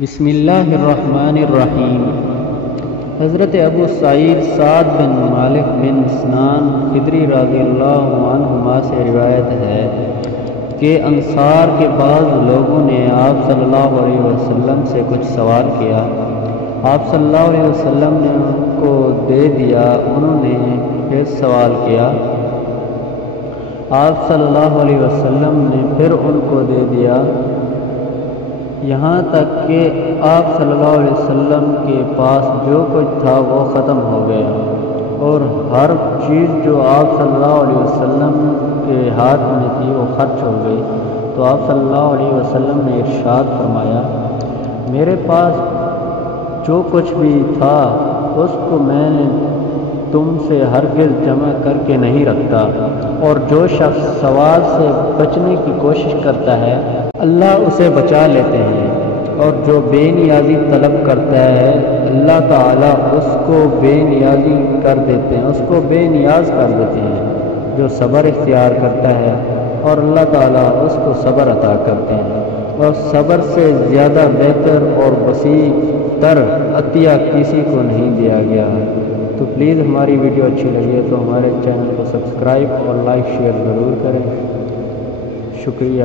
بسم اللہ الرحمن الرحیم۔ حضرت ابو سعید سعد بن مالک بن سنان خدری رضی اللہ عنہما سے روایت ہے کہ انصار کے بعض لوگوں نے آپ صلی اللہ علیہ وسلم سے کچھ سوال کیا۔ آپ صلی اللہ علیہ وسلم نے ان کو دے دیا۔ انہوں نے پھر سوال کیا۔ آپ صلی اللہ علیہ وسلم نے پھر ان کو دے دیا، یہاں تک کہ آپ صلی اللہ علیہ وسلم کے پاس جو کچھ تھا وہ ختم ہو گیا، اور ہر چیز جو آپ صلی اللہ علیہ وسلم کے ہاتھ میں تھی وہ خرچ ہو گئی۔ تو آپ صلی اللہ علیہ وسلم نے ارشاد فرمایا، میرے پاس جو کچھ بھی تھا اس کو میں نے تم سے ہرگز جمع کر کے نہیں رکھتا، اور جو شخص سوال سے بچنے کی کوشش کرتا ہے اللہ اسے بچا لیتے ہیں، اور جو بے نیازی طلب کرتا ہے اللہ تعالیٰ اس کو بے نیازی کر دیتے ہیں، اس کو بے نیاز کر دیتے ہیں۔ جو صبر اختیار کرتا ہے اور اللہ تعالیٰ اس کو صبر عطا کرتے ہیں، اور صبر سے زیادہ بہتر اور وسیع تر عطیہ کسی کو نہیں دیا گیا ہے۔ تو پلیز ہماری ویڈیو اچھی لگی ہے تو ہمارے چینل کو سبسکرائب اور لائک شیئر ضرور کریں۔ شکریہ۔